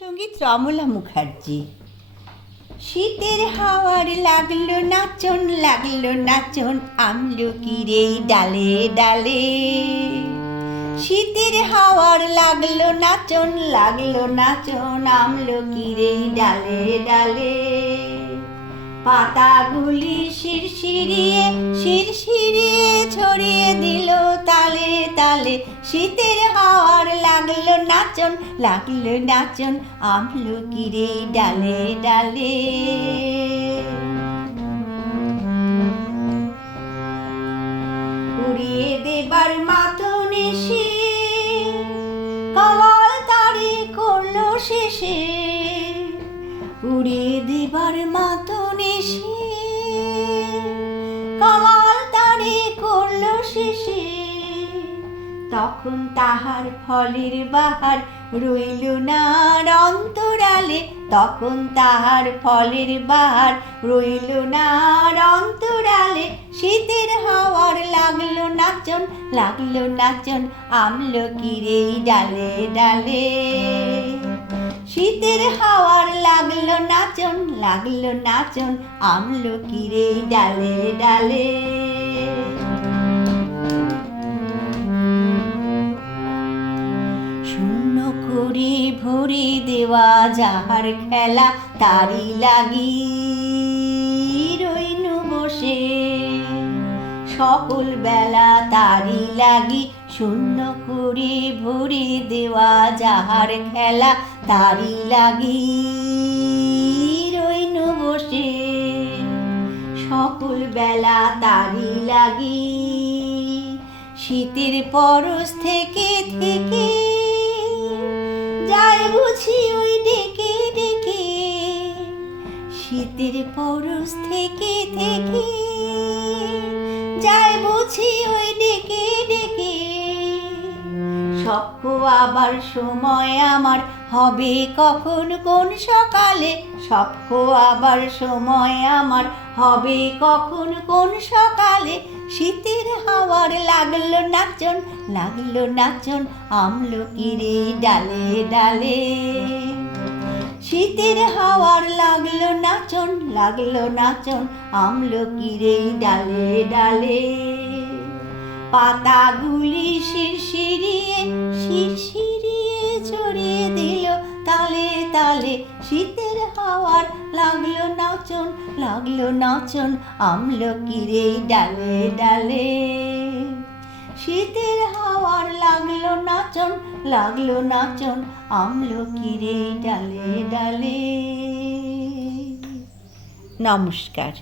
সংগীত রমলা মুখার্জি। শীতের হাওয়ার লাগল নাচন লাগল নাচন আমলকিরে ডালে ডালে? শীতের হাওয়ার লাগল নাচন লাগল নাচন আমলকিরে ডালে ডালে? পাতাগুলি শিরশিরিয়ে শিরশিরিয়ে ছড়িয়ে দিল তালে শীতের হাওয়ার লাগল নাচন লাগল নাচন আমলকিরে ডালে ডালে। উড়িয়ে দেবার মাতন এসে কওয়াল তারে করল শেষে। উড়িয়ে দেবার মাতন এসে কওয়াল তারে করল শেষে। তখন তাহার ফলের বাহার রইল না অন্তরালে। তখন তাহার ফলের বাহার রইল না অন্তরালে। শীতের হাওয়ার লাগল নাচন লাগল নাচন আমলকিরে ডালে ডালে। শীতের হাওয়ার লাগল নাচন লাগল নাচন আমলকিরে ডালে ডালে। ভরে দেওয়া যাহার খেলা তারি লাগি। রইনু বসে, সকল বেলা তারি লাগি। শূন্য করে ভরে দেওয়া যাহার খেলা তারি লাগি। রইনু বসে, সকল বেলা তারি লাগি। শীতের পরশ থেকে থেকে বুঝি ওই ডেকে ডেকে, শীতের পরশ থেকে থেকে। বুঝি ওই ডেকে ডেকে আবার সময় আমার হবে কখন কোন সকালে? স্বপ্ন আবার সময় আমার হবে কখন কোন সকালে? শীতের হাওয়ার লাগল নাচন লাগল নাচন আমলকিরে ডালে ডালে। শীতের হাওয়ার লাগল নাচন লাগল নাচন আমলকিরে ডালে ডালে। পাতাগুলি শিরশিরিয়ে শিরশিরিয়ে ছড়িয়ে দিল তালে তালে। শীতের হাওয়ার লাগল নাচন লাগল নাচন আমলকিরে ডালে ডালে। শীতের হাওয়ার লাগল নাচন লাগল নাচন আমলকিরে ডালে ডালে। নমস্কার।